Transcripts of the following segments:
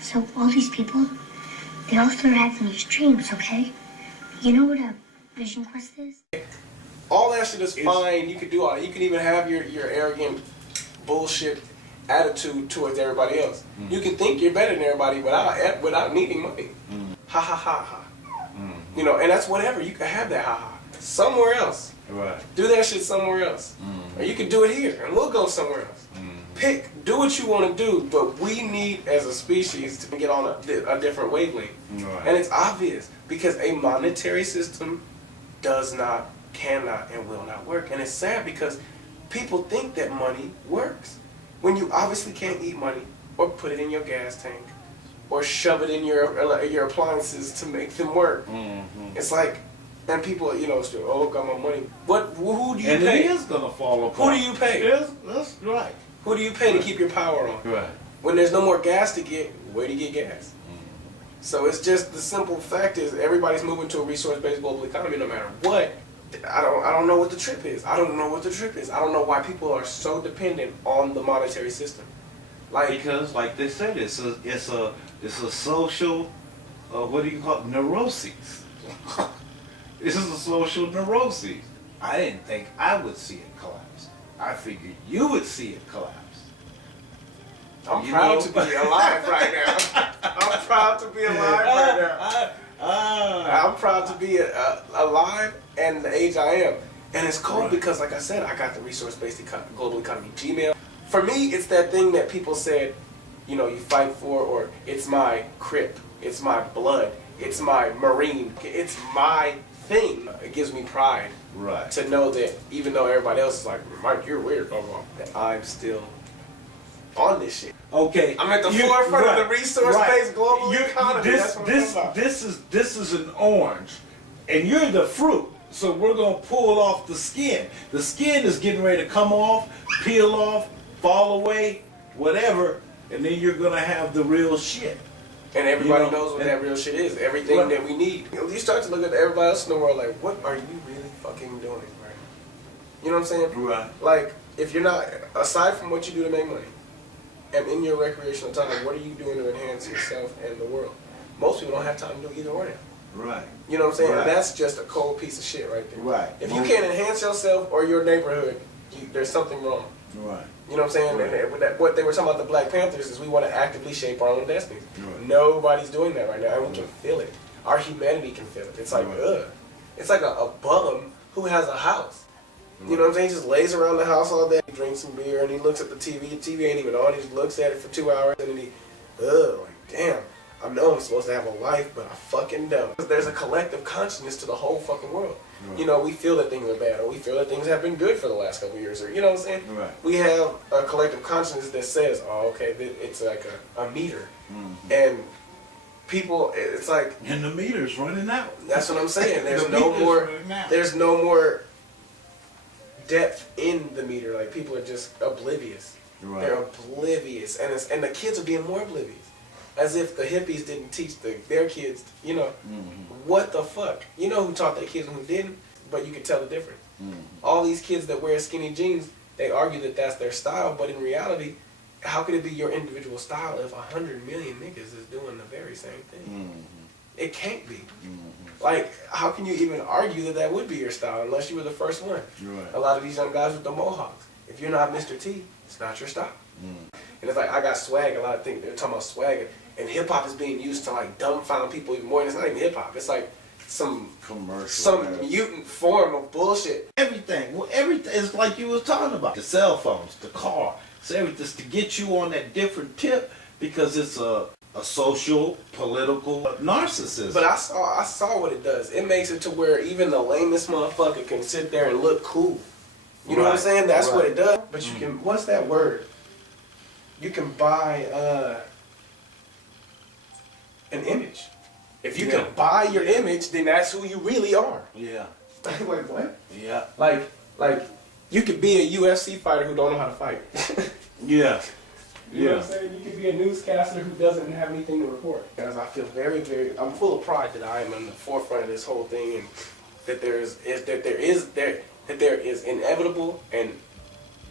So all these people, they all start having these dreams, okay? You know what a vision quest is? All that shit is fine. You can do all. You can even have your arrogant bullshit attitude towards everybody else. Mm. You can think you're better than everybody without needing money. Mm. Ha ha ha ha. Mm. You know, and that's whatever. You can have that ha ha somewhere else. Right. Do that shit somewhere else. Or you can do it here, and we'll go somewhere else. Pick, do what you want to do, but we need, as a species, to get on a different wavelength. Right. And it's obvious, because a monetary system does not, cannot, and will not work. And it's sad because people think that money works, when you obviously can't eat money, or put it in your gas tank, or shove it in your appliances to make them work. Mm-hmm. It's like, and people, you know, still, oh, got my money. Who do you pay? And it is gonna fall apart. Who do you pay? That's right. Who do you pay to keep your power on? Right. When there's no more gas to get, where do you get gas? So it's just, the simple fact is, everybody's moving to a resource-based global economy no matter what. I don't know what the trip is. I don't know what the trip is. I don't know why people are so dependent on the monetary system. Because, like they said, it's a social, what do you call it, neuroses. This is a social neuroses. I didn't think I would see it collapse. I figured you would see it collapse. I'm proud to be alive right now. I'm proud to be alive right now. I'm proud to be alive and the age I am. And it's cool because, like I said, I got the resource-based global economy Gmail. For me, it's that thing that people said, you know, you fight for, or it's my crip, it's my blood, it's my Marine, it's my thing. It gives me pride to know that even though everybody else is like, Mike, you're weird, that I'm still on this shit. Okay, I'm at the forefront of the resource-based global economy. This is an orange, and you're the fruit. So we're gonna pull off the skin. The skin is getting ready to come off, peel off, fall away, whatever, and then you're gonna have the real shit. And everybody knows what that real shit is. Everything that we need. You start to look at everybody else in the world like, what are you really fucking doing right now? You know what I'm saying? Right. Like, if you're not, aside from what you do to make money, and in your recreational time, what are you doing to enhance yourself and the world? Most people don't have time to do either or now. Right. You know what I'm saying? Right. That's just a cold piece of shit right there. Right. If you can't enhance yourself or your neighborhood, there's something wrong. Right. You know what I'm saying? Right. And what they were talking about the Black Panthers is we want to actively shape our own destinies. Right. Nobody's doing that right now, and we can feel it. Our humanity can feel it. It's like, ugh. It's like a bum who has a house. You know what I'm saying? He just lays around the house all day, he drinks some beer, and he looks at the TV. The TV ain't even on. He just looks at it for 2 hours, and then he, like, damn. I know I'm supposed to have a life, but I fucking don't. There's a collective consciousness to the whole fucking world. Right. You know, we feel that things are bad, or we feel that things have been good for the last couple of years, or you know what I'm saying? Right. We have a collective consciousness that says, oh, okay, it's like a meter. Mm-hmm. And people, it's like... And the meter's running out. That's what I'm saying. There's no more depth in the meter. Like, people are just oblivious. Right. They're oblivious. And the kids are being more oblivious. As if the hippies didn't teach their kids, you know, what the fuck? You know who taught their kids and who didn't, but you can tell the difference. All these kids that wear skinny jeans, they argue that that's their style, but in reality, how could it be your individual style if 100 million niggas is doing the very same thing? It can't be. Like, how can you even argue that would be your style unless you were the first one? Right. A lot of these young guys with the mohawks, if you're not Mr. T, it's not your style. And it's like, I got swag, a lot of things, they're talking about swag, and hip-hop is being used to like dumbfound people even more, and it's not even hip-hop, it's like some mutant form of bullshit. Everything is like you was talking about. The cell phones, the car, it's everything to get you on that different tip because it's a social, political narcissism. But I saw what it does. It makes it to where even the lamest motherfucker can sit there and look cool. You know what I'm saying? That's what it does. But you can, what's that word? You can buy an image. If you can buy your image, then that's who you really are. Yeah. Like what? Yeah. Like you could be a UFC fighter who don't know how to fight. Yeah. You know what I'm saying? You could be a newscaster who doesn't have anything to report. Because I feel very, very, I'm full of pride that I am in the forefront of this whole thing, and that there is inevitable and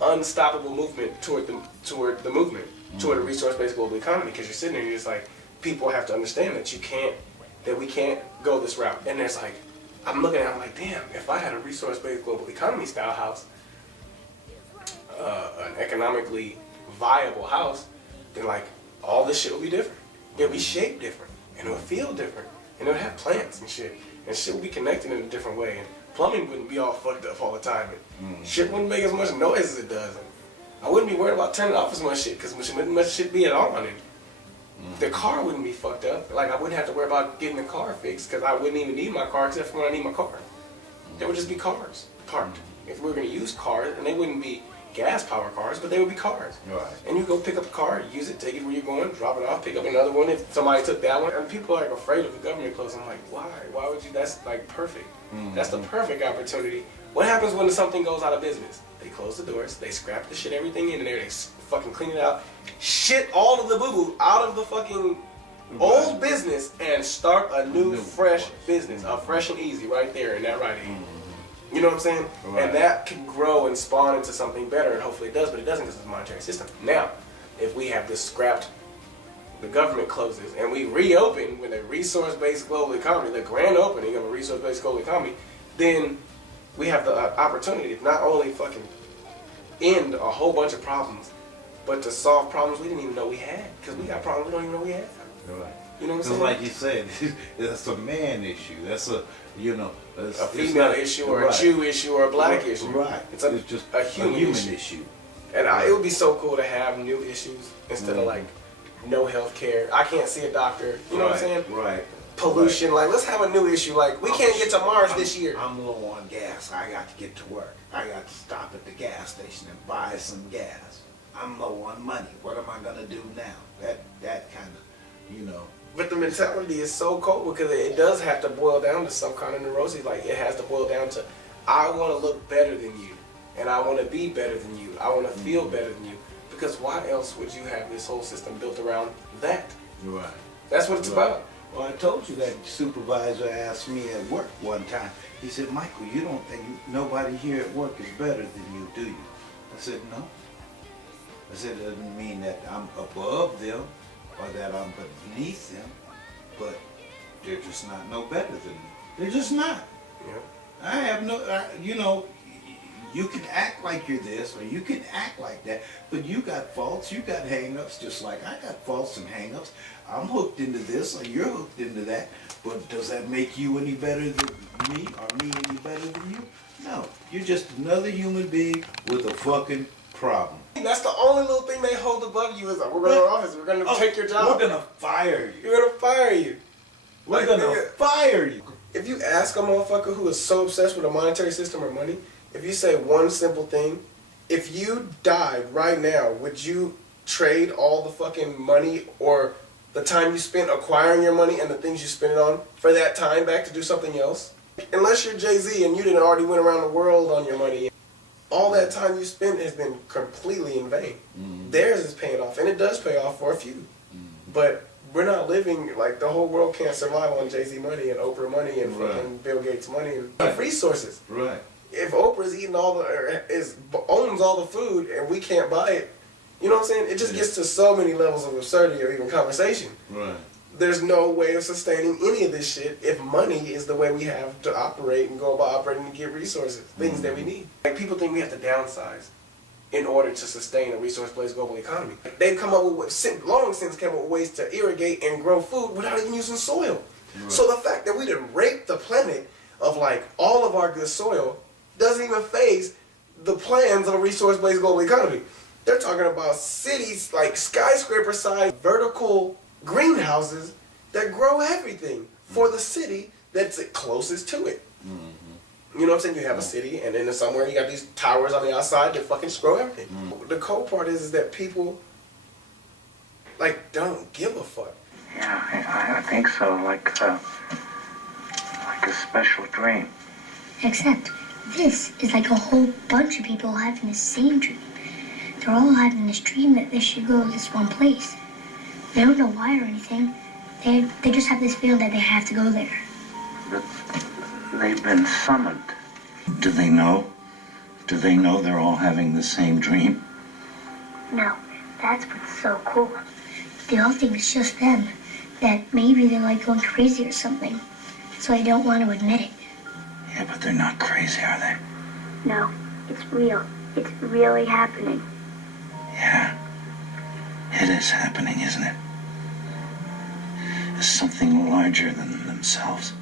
unstoppable movement toward the movement. toward a resource-based global economy, because you're sitting there and you're just like, people have to understand that we can't go this route. And there's like, I'm looking at it, I'm like, damn, if I had a resource-based global economy style house, an economically viable house, then like all this shit would be different. It would be shaped different, and it would feel different, and it would have plants and shit, and shit would be connected in a different way, and plumbing wouldn't be all fucked up all the time, and shit wouldn't make as much noise as it does, and I wouldn't be worried about turning off as much shit, because much shit be at all on it. The car wouldn't be fucked up. Like, I wouldn't have to worry about getting the car fixed, because I wouldn't even need my car except for when I need my car. There would just be cars parked. If we were going to use cars, and they wouldn't be gas power cars, but they would be cars. Right. And you go pick up a car, use it, take it where you're going, drop it off, pick up another one if somebody took that one. And people are like afraid of the government closing. I'm like, why? Why would you? That's like perfect. That's the perfect opportunity. What happens when something goes out of business? They close the doors, they scrap the shit, everything in there, they fucking clean it out, shit all of the boo-boo out of the fucking old business and start a new fresh business, a fresh and easy right there in that right hand. You know what I'm saying? Right. And that can grow and spawn into something better, and hopefully it does, but it doesn't because it's a monetary system. Now, if we have this scrapped, the government closes, and we reopen with a resource-based global economy, the grand opening of a resource-based global economy, then we have the opportunity to not only fucking end a whole bunch of problems, but to solve problems we didn't even know we had, because we got problems we don't even know we had. Right. You know what I'm saying? Like you said, that's a man issue. That's a, a female issue, or a Jew issue, or a black issue. Right. It's just a human issue. And it would be so cool to have new issues instead of like no health care. I can't see a doctor. You know what I'm saying? Right. Pollution. Like, let's have a new issue. Like, we can't get to Mars this year. I'm low on gas. I got to get to work. I got to stop at the gas station and buy some gas. I'm low on money. What am I gonna do now? That kind of, But the mentality is so cold because it does have to boil down to some kind of neuroses. Like, it has to boil down to, I want to look better than you, and I want to be better than you. I want to feel better than you. Because why else would you have this whole system built around that? Right. That's what it's about. Well, I told you that supervisor asked me at work one time. He said, Michael, you don't think nobody here at work is better than you, do you? I said, no. I said, it doesn't mean that I'm above them or that I'm beneath them, but they're just not no better than me. They're just not. Yeah. I have no, you can act like you're this or you can act like that, but you got faults, you got hang-ups just like I got faults and hang-ups. I'm hooked into this or you're hooked into that, but does that make you any better than me or me any better than you? No, you're just another human being with a fucking problem. That's the only little thing they hold above you is like, we're going to our office, we're going to take your job. We're going to fire you. We're going to fire you. We're going to fire you. If you ask a motherfucker who is so obsessed with a monetary system or money, if you say one simple thing, if you died right now, would you trade all the fucking money or the time you spent acquiring your money and the things you spent it on for that time back to do something else? Unless you're Jay-Z and you didn't already went around the world on your money, all that time you spent has been completely in vain. Theirs is paying off, and it does pay off for a few. But we're not living, like, the whole world can't survive on Jay-Z money and Oprah money and fucking Bill Gates money and resources. Right. If Oprah's eating owns all the food and we can't buy it, you know what I'm saying? It just gets to so many levels of absurdity or even conversation. Right. There's no way of sustaining any of this shit if money is the way we have to operate and go about operating to get resources, things that we need. Like, people think we have to downsize in order to sustain a resource-based global economy. They've come up with, long since came up with ways to irrigate and grow food without even using soil. Right. So the fact that we done raped the planet of like all of our good soil doesn't even phase the plans of a resource-based global economy. They're talking about cities like skyscraper-sized vertical greenhouses that grow everything for the city that's closest to it. You know what I'm saying? You have a city, and then somewhere you got these towers on the outside that fucking grow everything. The cold part is that people, like, don't give a fuck. Yeah, I think so. Like a special dream. Except this is like a whole bunch of people having the same dream. They're all having this dream that they should go to this one place. They don't know why or anything. They just have this feeling that they have to go there. But they've been summoned. Do they know? Do they know they're all having the same dream? No, That's what's so cool. They all think it's just them, that maybe they're like going crazy or something. So I don't want to admit it. Yeah, but they're not crazy, are they? No, it's real. It's really happening. Yeah. It is happening, isn't it? It's something larger than themselves.